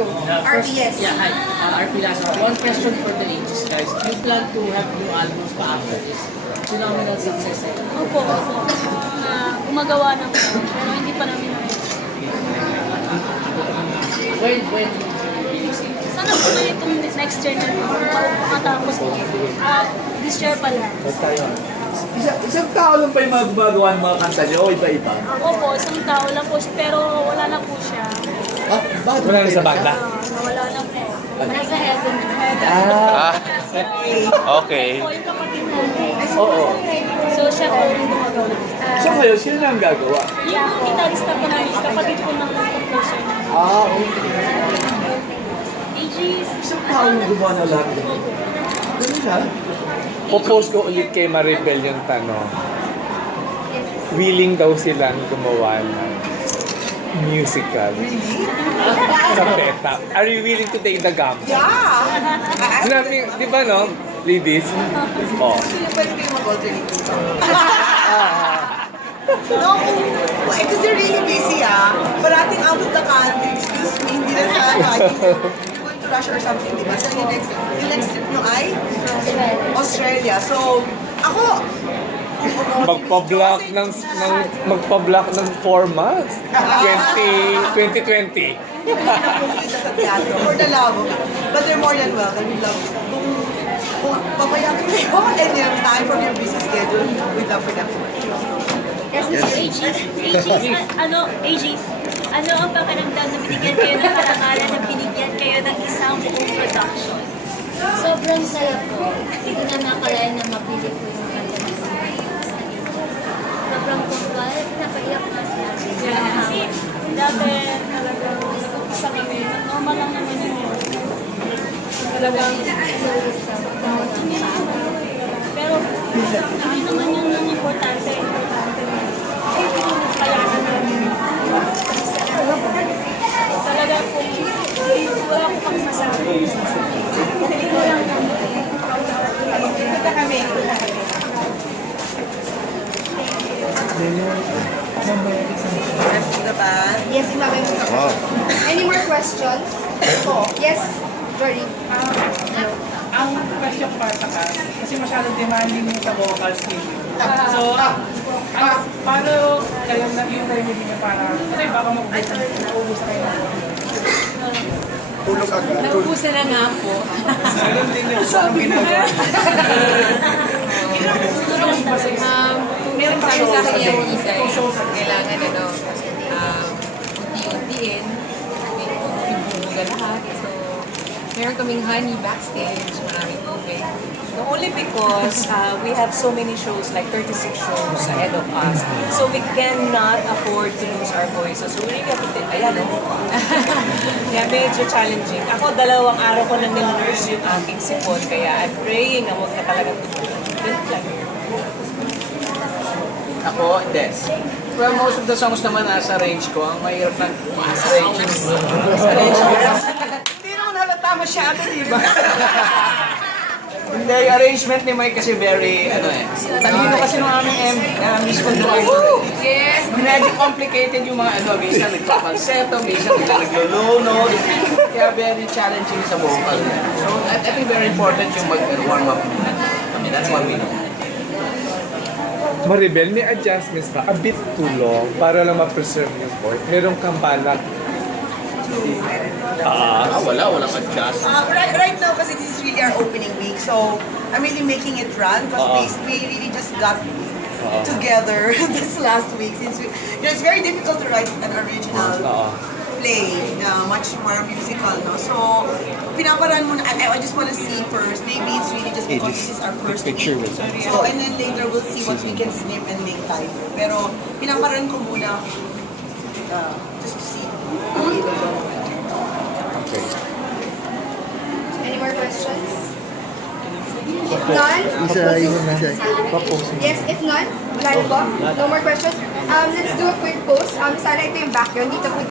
go. RPS. Yeah, hi. RP Lazo. One question for the ages, guys. Do you plan to have new albums pa after this phenomenal success? Opo. Gumagawa na po. Pero hindi pa namin na. When will you release it? Sana po na itong next year na po. Matapos po. This year pa lang. Isang tao lang pa yung mga gumagawa ng mga kanta niyo o iba-iba? Opo, isang tao lang po. Pero wala na po siya. Ah, bakit? Wala na sa banda. Nawala na po. Nasa heaven. Okay. Po, yung kapatid mo. Oo. So siya po yung gumagawa. So ngayon, sino na ang gagawa? Yung gitarista po namin, kapatid po ng composer. Ah, okay. AGs. Isang tao yung gumawa ng lahat. Ganun siya? Popost ko ulit kay Maribel yung tanong. Willing daw silang gumawa ng musical. Sa PETA. Are you willing to take the gamble? Yeah! Sinabi, di ba no, ladies? Oh. Sino pwede kayo mag-alternate dito? No, because they're really busy Parating out of the country, excuse me, hindi na sana. Going to Russia or something, di ba? So yung next trip nyo ay? Australia. So, ako, Magpa-block ng 4 months. 2020. hindi na pumita sa teatro for the love of it. But they're more than welcome. We love it. Kung papayagan kayo and you have time from your busy schedule, we'd love for them to work. AGs, ano ang pakiramdam na binigyan kayo ng karangalan na binigyan kayo ng isang buong production? Sobrang saya po. Hindi ko na nakalain na mapili ko yung kanta na sobrang puntual. Napaiyak na siya. Kasi dati talagang isa kami, normal lang naman yun. Talagang pero hindi naman yun ang importante. Kayanan namin. Talaga kung wala ko pang masabi. Punta kami. Rest of the band. Yes, imamay mo. Any more questions? Yes, Jordy. Ang question part ka, kasi masyadong demanding yung sa vocals team. So, paano kayo na yung remedy niyo para, kasi baka maubos kayo na. Naubusan na nga po. Ganun din yung ang ginagawa. Kung meron sabi sa akin yung isa, kailangan unti-untiin, ibubuga lahat. So, meron kaming honey backstage, maraming tubig. Only because we have so many shows, like 36 shows ahead of us. So we cannot afford to lose our voices. So we really have to, yeah, medyo challenging. Ako, 2 araw ko nang nil-nurse yung aking sipon, kaya I'm praying na huwag ka talagang ganun lang. Ako, hindi. Well, most of the songs naman nasa range ko. Ang mahirap ng arrange. Hindi naman halata masyado, di ba? Hindi, yung arrangement ni Mike kasi very, talino kasi ng aming Miss Conductor. Yes! Medyo complicated yung mga minsan nagpa-falsetto, minsan naglo-low note. Kaya very challenging sa vocal. So, I think very important yung mag-warm up. I mean, that's what we know. Maribel, may adjustments pa. A bit too long para lang ma-preserve yung voice. Meron kang balak. Walang adjust. Right now, kasi this is really our opening week, so I'm really making it run because we really just got together this last week since it's very difficult to write an original play, much more musical, no? So, pinaparan muna, I just want to see first, maybe it's really just because this is our first week. So, and then later we'll see what we can snip and make time. Pero, pinaparan ko muna just to see. Okay. Any more questions? If none? Yes, if none, wala na po. No more questions. Let's do a quick pause. Sana ito yung background. Dito po